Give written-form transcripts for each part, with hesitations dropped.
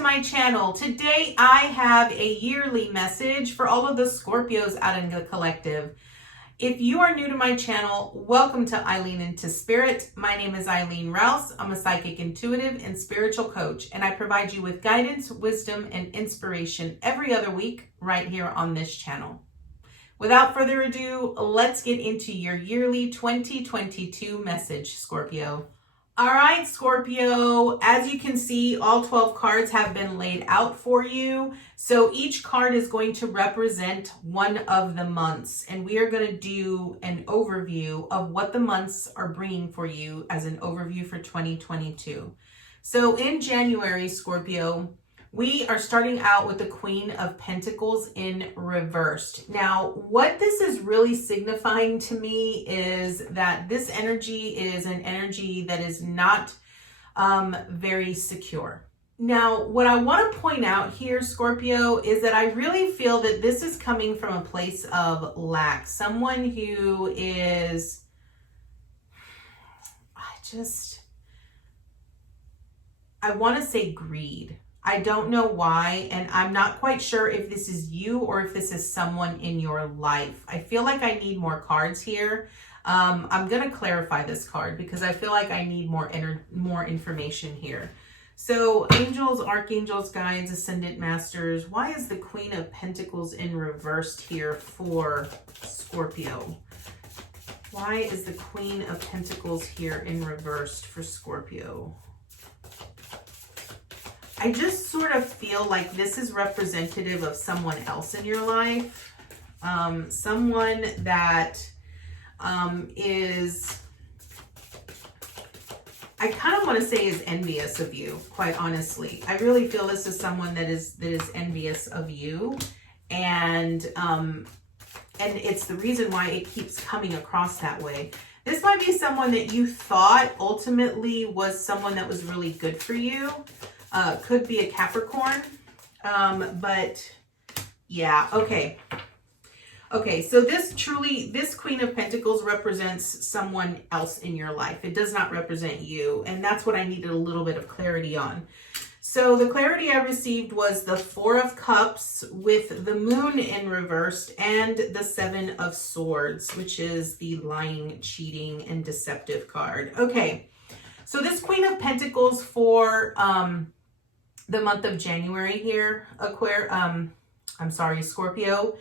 to my channel. Today I have a yearly message for all of the Scorpios out in the collective. If you are new to my channel, welcome to Eileen Into Spirit. My name is Eileen Rouse. I'm a psychic intuitive and spiritual coach, and I provide you with guidance, wisdom, and inspiration every other week right here on this channel. Without further ado, let's get into your yearly 2022 message, Scorpio. All right, Scorpio, as you can see, all 12 cards have been laid out for you. So each card is going to represent one of the months, and we are going to do an overview of what the months are bringing for you as an overview for 2022. So in January, Scorpio, we are starting out with the Queen of Pentacles in reversed. Now, what this is really signifying to me is that this energy is an energy that is not very secure. Now, what I want to point out here, Scorpio, is that I really feel that this is coming from a place of lack. Someone who is, I want to say greed. I don't know why, and I'm not quite sure if this is you or if this is someone in your life. I feel like I need more cards here. I'm going to clarify this card because I feel like I need more information here. So angels, archangels, guides, ascendant masters. Why is the Queen of Pentacles in reversed here for Scorpio? Why is the Queen of Pentacles here in reversed for Scorpio? I just sort of feel like this is representative of someone else in your life. Someone that is, I kind of want to say is envious of you, quite honestly. I really feel this is someone that is envious of you. And it's the reason why it keeps coming across that way. This might be someone that you thought ultimately was someone that was really good for you. Could be a Capricorn, but yeah, okay. Okay, so this Queen of Pentacles represents someone else in your life. It does not represent you, and that's what I needed a little bit of clarity on. So the clarity I received was the Four of Cups with the Moon in reversed and the Seven of Swords, which is the lying, cheating, and deceptive card. Okay, so this Queen of Pentacles for the month of January here, Scorpio,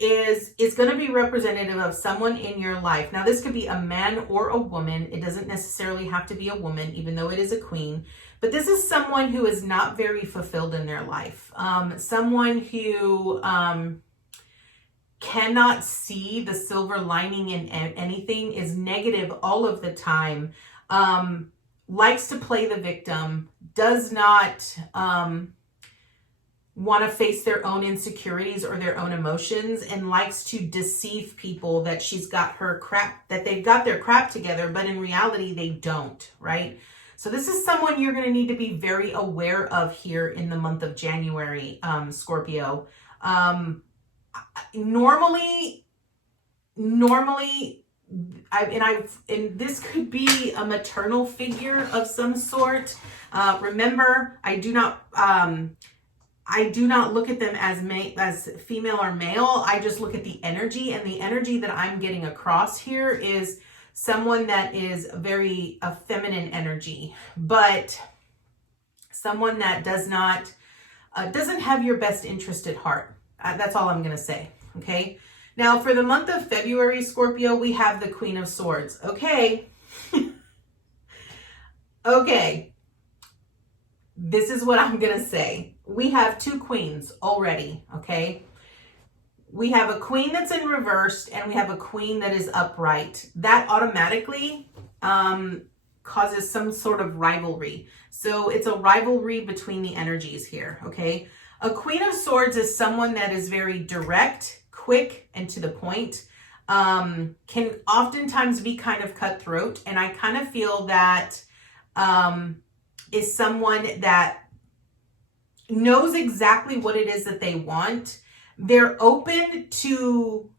is going to be representative of someone in your life. Now, this could be a man or a woman. It doesn't necessarily have to be a woman, even though it is a queen. But this is someone who is not very fulfilled in their life. Someone who cannot see the silver lining in anything, is negative all of the time, likes to play the victim, does not want to face their own insecurities or their own emotions, and likes to deceive people that they've got their crap together, but in reality they don't, right? So this is someone you're going to need to be very aware of here in the month of January, Scorpio. Normally, and this could be a maternal figure of some sort. Remember, I do not look at them as female or male. I just look at the energy, and the energy that I'm getting across here is someone that is very a feminine energy, but someone that doesn't have your best interest at heart. That's all I'm going to say. Okay. Now, for the month of February, Scorpio, we have the Queen of Swords. Okay. Okay. This is what I'm going to say. We have two queens already, okay? We have a queen that's in reversed, and we have a queen that is upright. That automatically causes some sort of rivalry. So it's a rivalry between the energies here, okay? A Queen of Swords is someone that is very direct, quick, and to the point, can oftentimes be kind of cutthroat. And I kind of feel that is someone that knows exactly what it is that they want. They're open to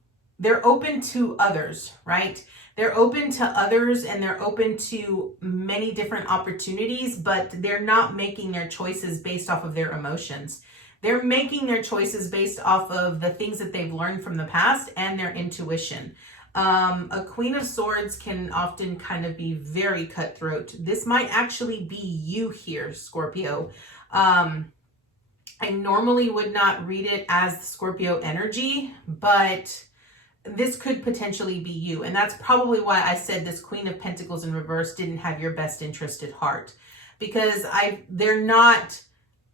others, right? They're open to others and they're open to many different opportunities, but they're not making their choices based off of their emotions. They're making their choices based off of the things that they've learned from the past and their intuition. A Queen of Swords can often kind of be very cutthroat. This might actually be you here, Scorpio. I normally would not read it as the Scorpio energy, but this could potentially be you. And that's probably why I said this Queen of Pentacles in reverse didn't have your best interest at heart, because they're not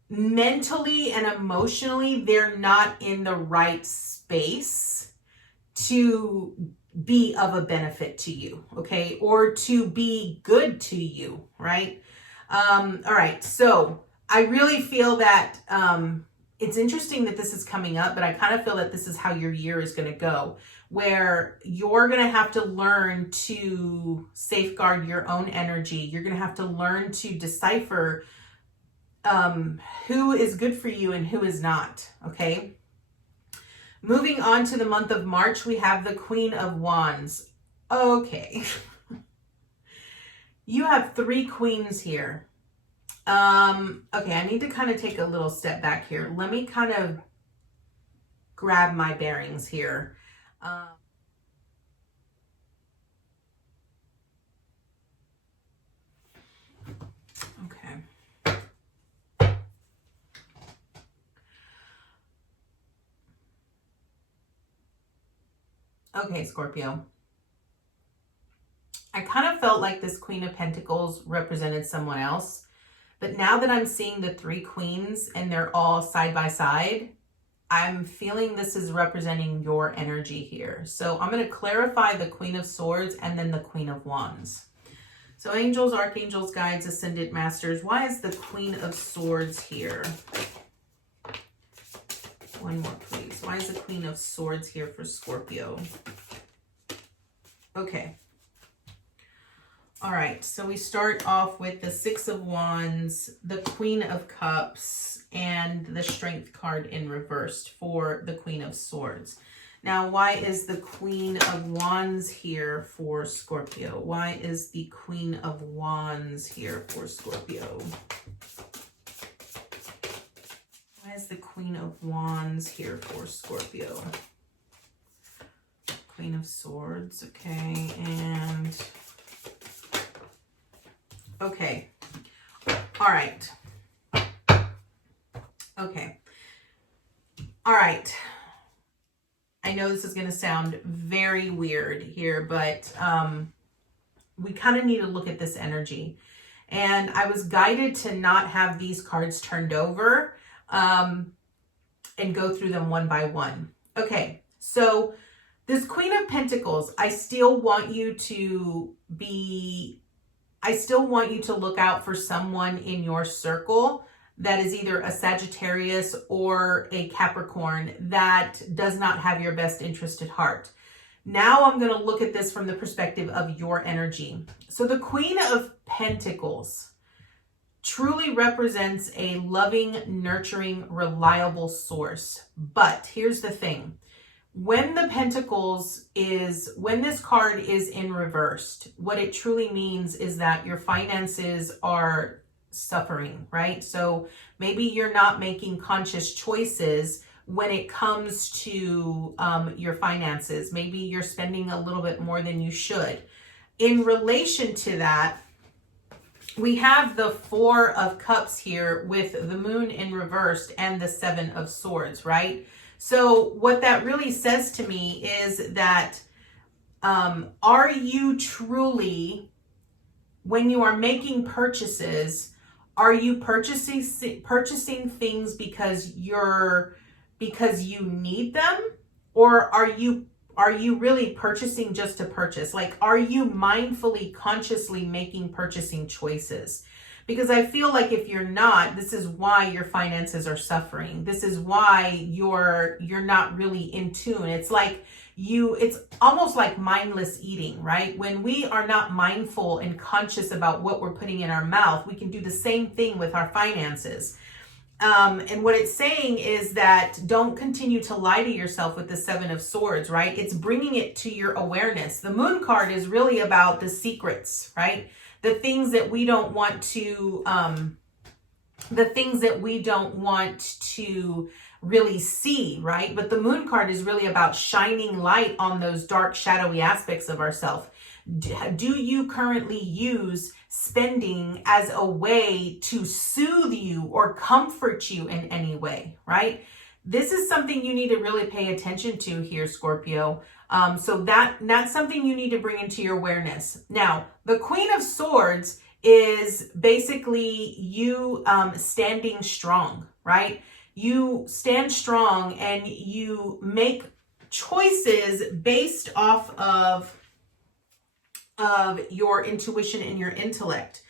mentally and emotionally, they're not in the right space to be of a benefit to you, okay? Or to be good to you, right? All right, so I really feel that it's interesting that this is coming up, but I kind of feel that this is how your year is going to go, where you're going to have to learn to safeguard your own energy. You're going to have to learn to decipher who is good for you and who is not, okay? Moving on to the month of March, we have the Queen of Wands. Okay. You have 3 queens here. Okay, I need to kind of take a little step back here. Let me kind of grab my bearings here. Okay. Okay, Scorpio. I kind of felt like this Queen of Pentacles represented someone else. But now that I'm seeing the 3 queens and they're all side by side, I'm feeling this is representing your energy here. So I'm going to clarify the Queen of Swords and then the Queen of Wands. So angels, archangels, guides, ascended masters, why is the Queen of Swords here? One more, please. Why is the Queen of Swords here for Scorpio? Okay. All right, so we start off with the 6 of Wands, the Queen of Cups, and the Strength card in reversed for the Queen of Swords. Now, why is the Queen of Wands here for Scorpio? Why is the Queen of Wands here for Scorpio? Why is the Queen of Wands here for Scorpio? Queen of Swords, okay, and... Okay. All right. Okay. All right. I know this is going to sound very weird here, but we kind of need to look at this energy. And I was guided to not have these cards turned over and go through them one by one. Okay. So this Queen of Pentacles, I still want you to look out for someone in your circle that is either a Sagittarius or a Capricorn that does not have your best interest at heart. Now I'm going to look at this from the perspective of your energy. So the Queen of Pentacles truly represents a loving, nurturing, reliable source. But here's the thing. When this card is in reversed, what it truly means is that your finances are suffering, right? So maybe you're not making conscious choices when it comes to your finances. Maybe you're spending a little bit more than you should. In relation to that, we have the 4 of Cups here with the Moon in reversed and the 7 of Swords, right? So what that really says to me is that are you truly, when you are making purchases, are you purchasing things because you need them, or are you really purchasing just to purchase? Like, are you mindfully, consciously making purchasing choices? Because I feel like if you're not, this is why your finances are suffering. This is why you're not really in tune. It's almost like mindless eating, right? When we are not mindful and conscious about what we're putting in our mouth, we can do the same thing with our finances. And what it's saying is that don't continue to lie to yourself with the Seven of Swords, right? It's bringing it to your awareness. The Moon card is really about the secrets, right? The things that we don't want to, really see, right? But the Moon card is really about shining light on those dark, shadowy aspects of ourselves. Do you currently use spending as a way to soothe you or comfort you in any way, right? This is something you need to really pay attention to here, Scorpio. So that's something you need to bring into your awareness. Now, the Queen of Swords is basically you standing strong, right? You stand strong and you make choices based off of your intuition and your intellect.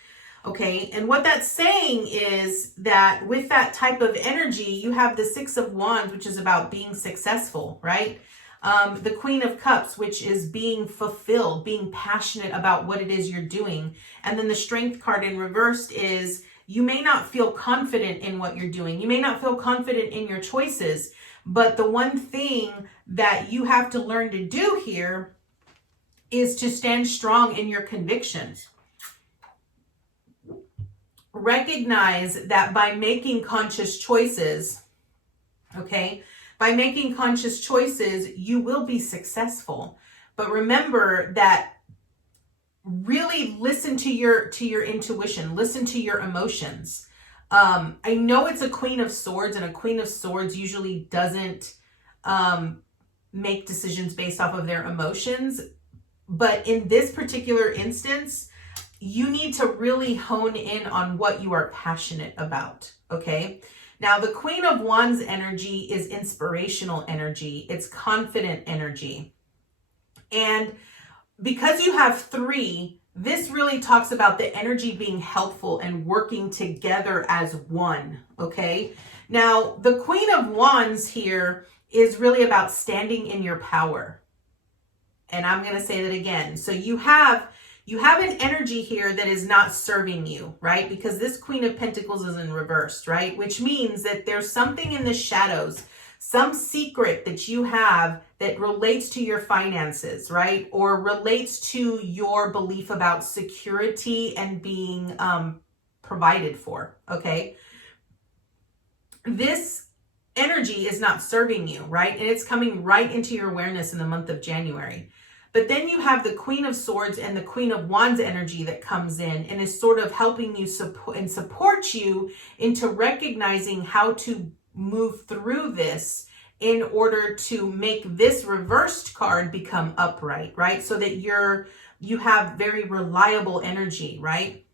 Okay, and what that's saying is that with that type of energy, you have the Six of Wands, which is about being successful, right? The Queen of Cups, which is being fulfilled, being passionate about what it is you're doing. And then the Strength card in reversed is you may not feel confident in what you're doing. You may not feel confident in your choices, but the one thing that you have to learn to do here is to stand strong in your convictions. Recognize that by making conscious choices, okay, by making conscious choices, you will be successful. But remember that really listen to your intuition, listen to your emotions. I know it's a Queen of Swords, and a Queen of Swords usually doesn't make decisions based off of their emotions. But in this particular instance, you need to really hone in on what you are passionate about, okay? Now, the Queen of Wands energy is inspirational energy. It's confident energy. And because you have 3, this really talks about the energy being helpful and working together as one, okay? Now, the Queen of Wands here is really about standing in your power. And I'm going to say that again. So you have an energy here that is not serving you, right? Because this Queen of Pentacles is in reversed, right? Which means that there's something in the shadows, some secret that you have that relates to your finances, right? Or relates to your belief about security and being provided for, okay? This energy is not serving you, right? And it's coming right into your awareness in the month of January. But then you have the Queen of Swords and the Queen of Wands energy that comes in and is sort of helping you support you into recognizing how to move through this in order to make this reversed card become upright, right? So that you have very reliable energy, right?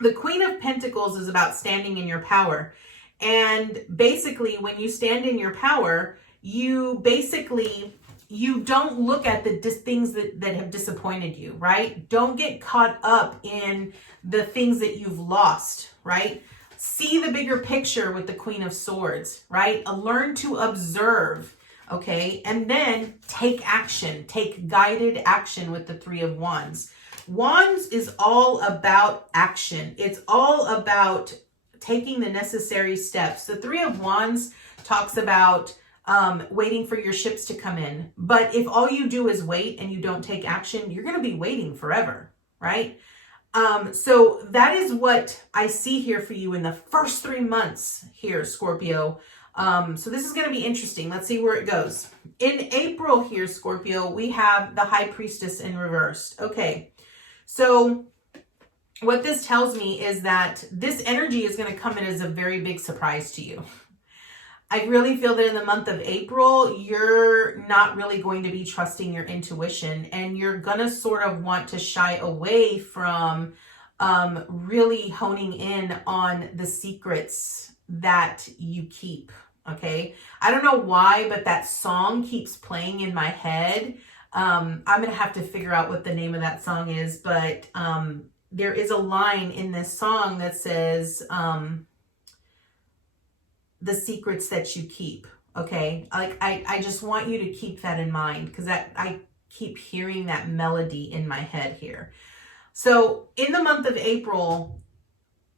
The Queen of Pentacles is about standing in your power. And basically, when you stand in your power, you don't look at the things that have disappointed you, right? Don't get caught up in the things that you've lost, right? See the bigger picture with the Queen of Swords, right? Learn to observe, okay? And then take action, take guided action with the Three of Wands. Wands is all about action. It's all about taking the necessary steps. The Three of Wands talks about waiting for your ships to come in. But if all you do is wait and you don't take action, you're going to be waiting forever, right? So that is what I see here for you in the first 3 months here, Scorpio. So this is going to be interesting. Let's see where it goes. In April here, Scorpio, we have the High Priestess in reversed. Okay, so what this tells me is that this energy is going to come in as a very big surprise to you. I really feel that in the month of April, you're not really going to be trusting your intuition, and you're going to sort of want to shy away from really honing in on the secrets that you keep, okay? I don't know why, but that song keeps playing in my head. I'm going to have to figure out what the name of that song is, but there is a line in this song that says, the secrets that you keep, okay? Like, I just want you to keep that in mind, because I keep hearing that melody in my head here. So in the month of April,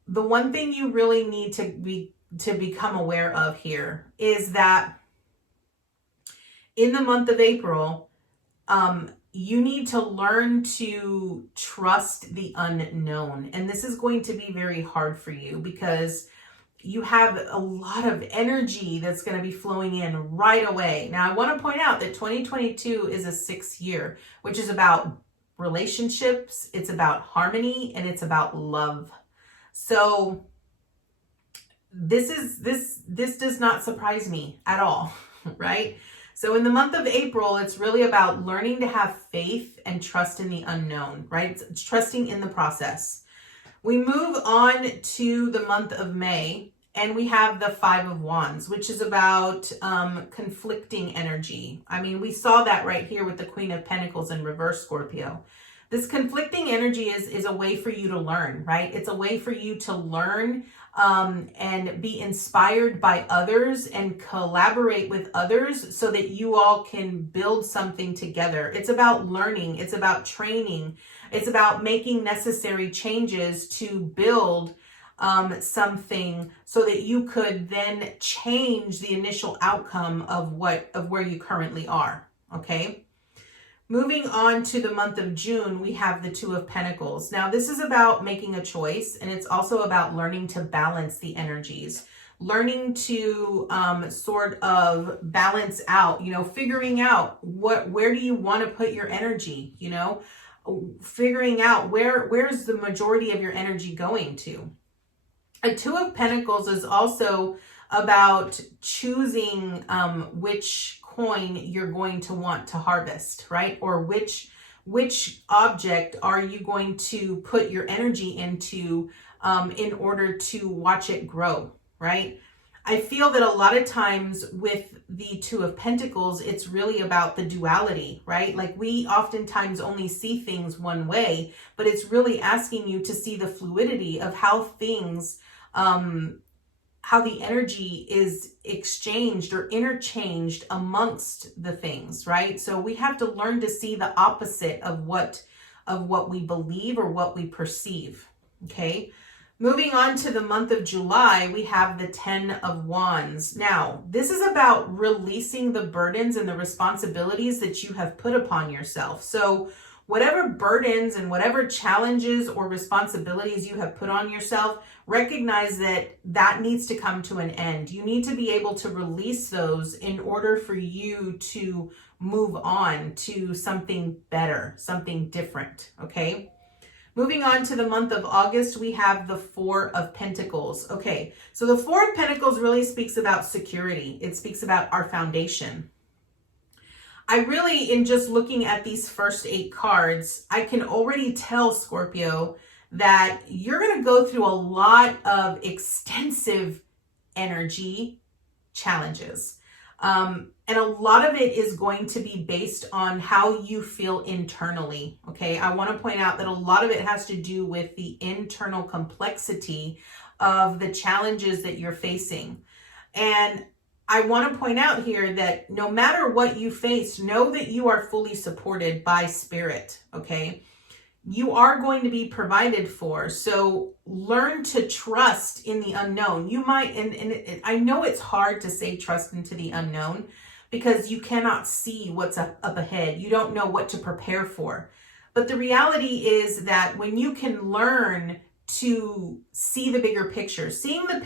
the one thing you really need to be to become aware of here is that in the month of April, you need to learn to trust the unknown. And this is going to be very hard for you because you have a lot of energy that's going to be flowing in right away. Now, I want to point out that 2022 is a 6th year, which is about relationships, it's about harmony, and it's about love. So this does not surprise me at all, right? So in the month of April, it's really about learning to have faith and trust in the unknown, right? It's trusting in the process. We move on to the month of May, and we have the 5 of Wands, which is about conflicting energy. I mean, we saw that right here with the Queen of Pentacles in reverse, Scorpio. This conflicting energy is a way for you to learn, right? It's a way for you to learn and be inspired by others and collaborate with others so that you all can build something together. It's about learning. It's about training. It's about making necessary changes to build something so that you could then change the initial outcome of where you currently are. Okay. Moving on to the month of June, we have the 2 of Pentacles. Now, this is about making a choice, and it's also about learning to balance the energies, learning to sort of balance out, figuring out where do you want to put your energy, figuring out where's the majority of your energy going to. A 2 of Pentacles is also about choosing which coin you're going to want to harvest, right? Or which object are you going to put your energy into in order to watch it grow, right? I feel that a lot of times with the 2 of Pentacles, it's really about the duality, right? Like we oftentimes only see things one way, but it's really asking you to see the fluidity of how things how the energy is exchanged or interchanged amongst the things, right? So we have to learn to see the opposite of what we believe or what we perceive, okay? Moving on to the month of July, we have the 10 of Wands. Now, this is about releasing the burdens and the responsibilities that you have put upon yourself. So whatever burdens and whatever challenges or responsibilities you have put on yourself, recognize that needs to come to an end. You need to be able to release those in order for you to move on to something better, something different, okay? Moving on to the month of August, we have the 4 of Pentacles. Okay, so the 4 of Pentacles really speaks about security. It speaks about our foundation. I really, in just looking at these first 8 cards, I can already tell, Scorpio, that you're going to go through a lot of extensive energy challenges. And a lot of it is going to be based on how you feel internally. Okay. I want to point out that a lot of it has to do with the internal complexity of the challenges that you're facing. And I want to point out here that no matter what you face, know that you are fully supported by spirit. Okay. You are going to be provided for. So learn to trust in the unknown. You might, and I know it's hard to say trust into the unknown because you cannot see what's up ahead. You don't know what to prepare for. But the reality is that when you can learn to see the bigger picture, seeing the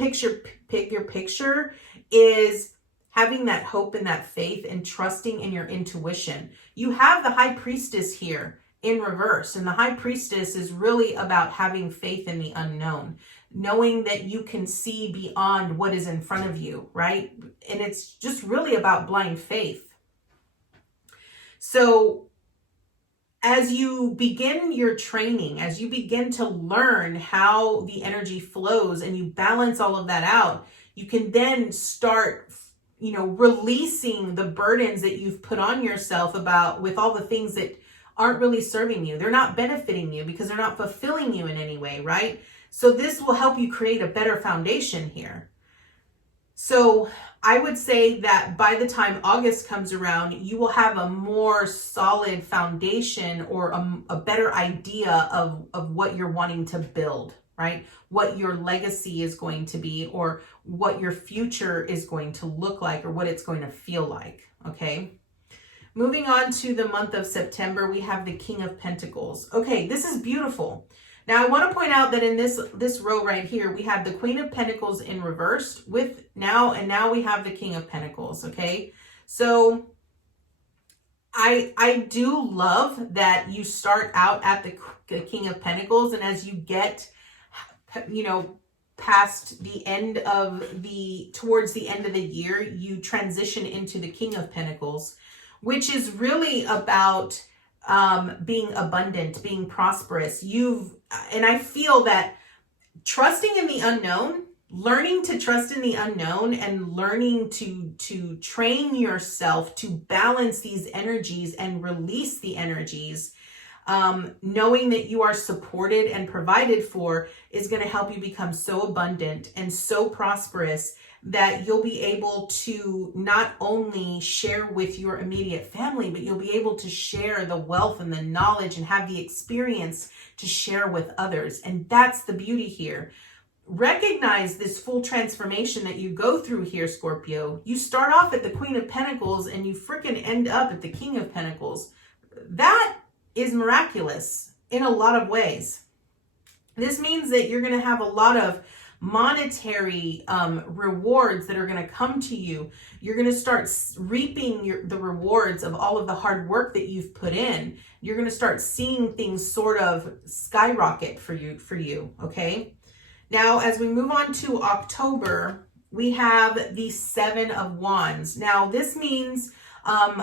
bigger picture is having that hope and that faith and trusting in your intuition. You have the High Priestess here in reverse. And the High Priestess is really about having faith in the unknown, knowing that you can see beyond what is in front of you, right? And it's just really about blind faith. So as you begin your training, as you begin to learn how the energy flows and you balance all of that out, you can then start releasing the burdens that you've put on yourself with all the things that aren't really serving you. They're not benefiting you because they're not fulfilling you in any way, right? So this will help you create a better foundation here. So I would say that by the time August comes around, you will have a more solid foundation or a better idea of what you're wanting to build, right? What your legacy is going to be, or what your future is going to look like, or what it's going to feel like, okay? Moving on to the month of September, we have the King of Pentacles. Okay, this is beautiful. Now, I want to point out that in this row right here, we have the Queen of Pentacles in reversed now we have the King of Pentacles, okay? So I do love that you start out at the King of Pentacles, and as you get, past the end of towards the end of the year, you transition into the King of Pentacles, which is really about being abundant, being prosperous. And I feel that trusting in the unknown, learning to trust in the unknown, and learning to train yourself to balance these energies and release the energies, knowing that you are supported and provided for, is going to help you become so abundant and so prosperous that you'll be able to not only share with your immediate family, but you'll be able to share the wealth and the knowledge and have the experience to share with others. And that's the beauty here. Recognize this full transformation that you go through here, Scorpio. You start off at the Queen of Pentacles and you freaking end up at the King of Pentacles. That is miraculous in a lot of ways. This means that you're going to have a lot of monetary rewards that are going to come to you. You're going to start reaping the rewards of all of the hard work that you've put in. You're going to start seeing things sort of skyrocket for you, okay? Now, as we move on to October, we have the Seven of Wands. Now, this means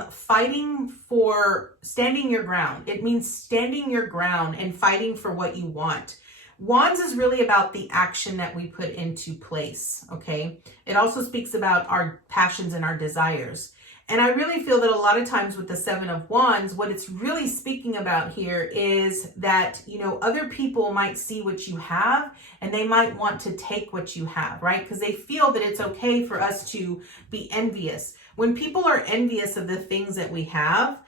fighting for standing your ground. It means standing your ground and fighting for what you want. Wands is really about the action that we put into place, okay? It also speaks about our passions and our desires. And I really feel that a lot of times with the Seven of Wands, what it's really speaking about here is that, other people might see what you have and they might want to take what you have, right? Because they feel that it's okay for us to be envious. When people are envious of the things that we have,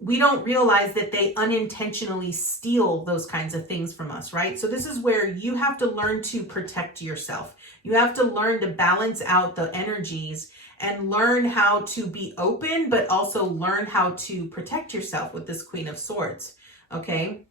we don't realize that they unintentionally steal those kinds of things from us, right? So this is where you have to learn to protect yourself. You have to learn to balance out the energies and learn how to be open, but also learn how to protect yourself with this Queen of Swords, okay?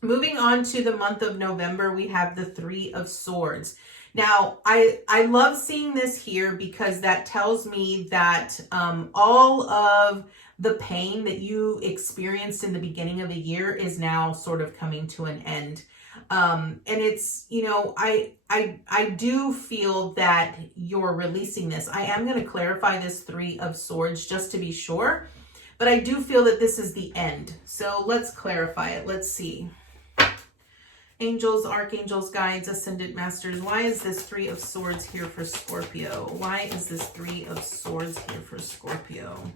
Moving on to the month of November, we have the Three of Swords. Now, I love seeing this here because that tells me that all of the pain that you experienced in the beginning of the year is now sort of coming to an end. And it's, I do feel that you're releasing this. I am going to clarify this Three of Swords just to be sure, but I do feel that this is the end. So let's clarify it. Let's see. Angels, archangels, guides, ascended masters. Why is this Three of Swords here for Scorpio? Why is this Three of Swords here for Scorpio?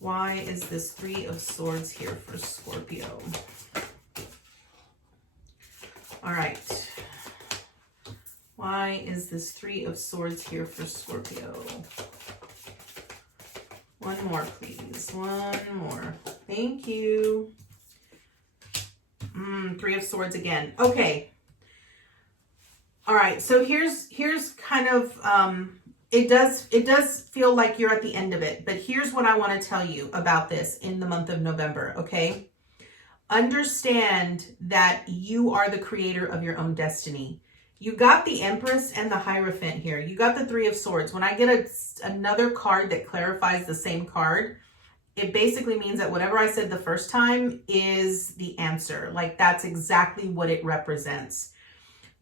Why is this Three of Swords here for Scorpio? All right. Why is this Three of Swords here for Scorpio? One more, please. One more. Thank you. Three of Swords again. Okay. All right. So here's kind of, it does feel like you're at the end of it, but here's what I want to tell you about this in the month of November. Okay. Understand that you are the creator of your own destiny. You got the Empress and the Hierophant here. You got the Three of Swords. When I get another card that clarifies the same card, it basically means that whatever I said the first time is the answer. Like, that's exactly what it represents.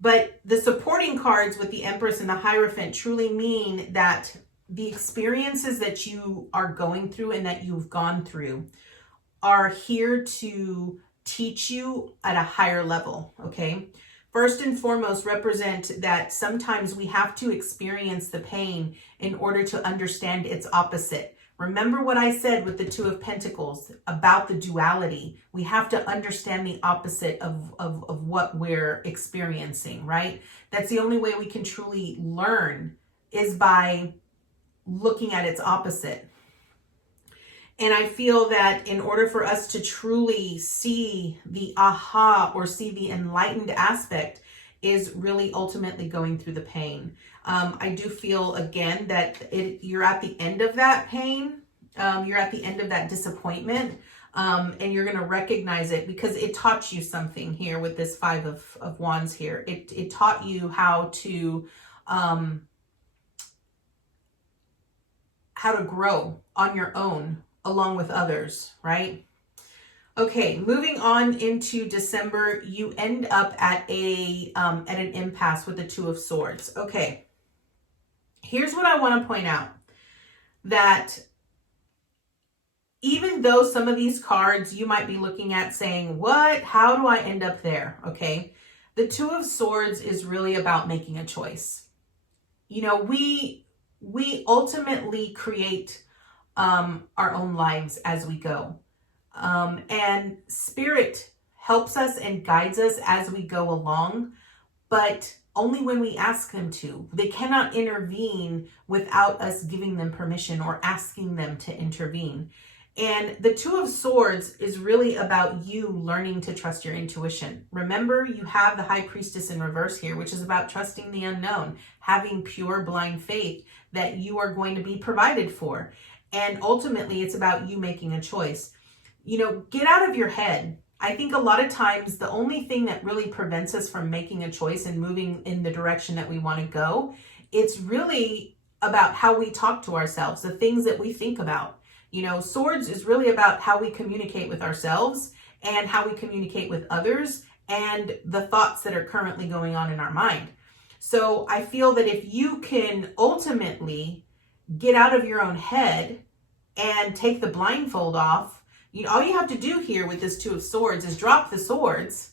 But the supporting cards with the Empress and the Hierophant truly mean that the experiences that you are going through and that you've gone through are here to teach you at a higher level, okay? First and foremost, represent that sometimes we have to experience the pain in order to understand its opposite. Remember what I said with the Two of Pentacles about the duality. We have to understand the opposite of what we're experiencing, right? That's the only way we can truly learn, is by looking at its opposite. And I feel that in order for us to truly see the aha or see the enlightened aspect is really ultimately going through the pain. I do feel again that you're at the end of that pain. You're at the end of that disappointment. And you're going to recognize it because it taught you something here with this Five of Wands here. It taught you how to grow on your own along with others, right? Okay, moving on into December, you end up at an impasse with the Two of Swords. Okay, here's what I want to point out, that even though some of these cards you might be looking at saying, what? How do I end up there? Okay, the Two of Swords is really about making a choice. You know, we ultimately create our own lives as we go. And Spirit helps us and guides us as we go along, but only when we ask them to. They cannot intervene without us giving them permission or asking them to intervene. And the Two of Swords is really about you learning to trust your intuition. Remember, you have the High Priestess in reverse here, which is about trusting the unknown, having pure blind faith that you are going to be provided for. And ultimately, it's about you making a choice. You know, get out of your head. I think a lot of times the only thing that really prevents us from making a choice and moving in the direction that we want to go, it's really about how we talk to ourselves, the things that we think about. You know, Swords is really about how we communicate with ourselves and how we communicate with others and the thoughts that are currently going on in our mind. So I feel that if you can ultimately get out of your own head and take the blindfold off, all you have to do here with this Two of Swords is drop the swords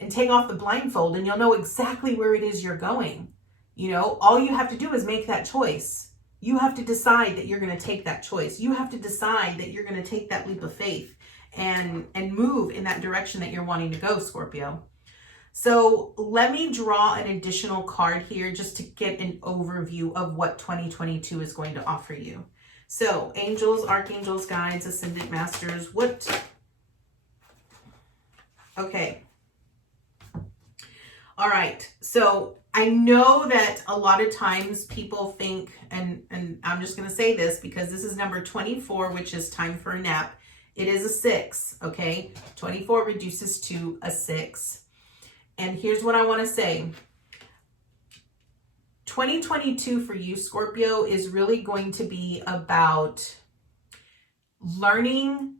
and take off the blindfold, and you'll know exactly where it is you're going. You know, all you have to do is make that choice. You have to decide that you're going to take that choice. You have to decide that you're going to take that leap of faith and move in that direction that you're wanting to go, Scorpio. So let me draw an additional card here just to get an overview of what 2022 is going to offer you. So angels, archangels, guides, ascended masters, okay. All right. So I know that a lot of times people think, and I'm just going to say this because this is number 24, which is time for a nap. It is a 6, okay? 24 reduces to a 6. And here's what I want to say. 2022 for you, Scorpio, is really going to be about learning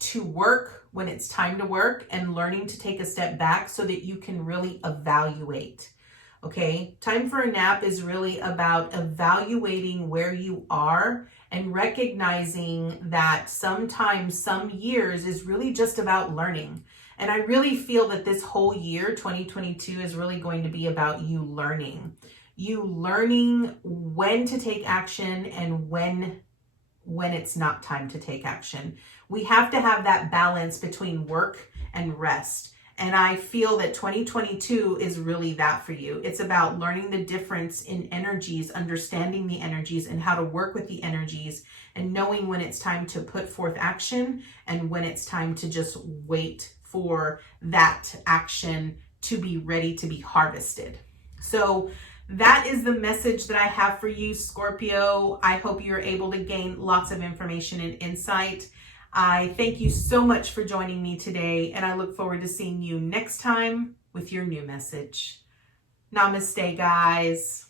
to work when it's time to work and learning to take a step back so that you can really evaluate. Okay, time for a nap is really about evaluating where you are and recognizing that sometimes some years is really just about learning. And I really feel that this whole year, 2022, is really going to be about you learning. You learning when to take action and when it's not time to take action. We have to have that balance between work and rest. And I feel that 2022 is really that for you. It's about learning the difference in energies, understanding the energies and how to work with the energies, and knowing when it's time to put forth action and when it's time to just wait for that action to be ready to be harvested. So that is the message that I have for you, Scorpio. I hope you're able to gain lots of information and insight. I thank you so much for joining me today, and I look forward to seeing you next time with your new message. Namaste, guys.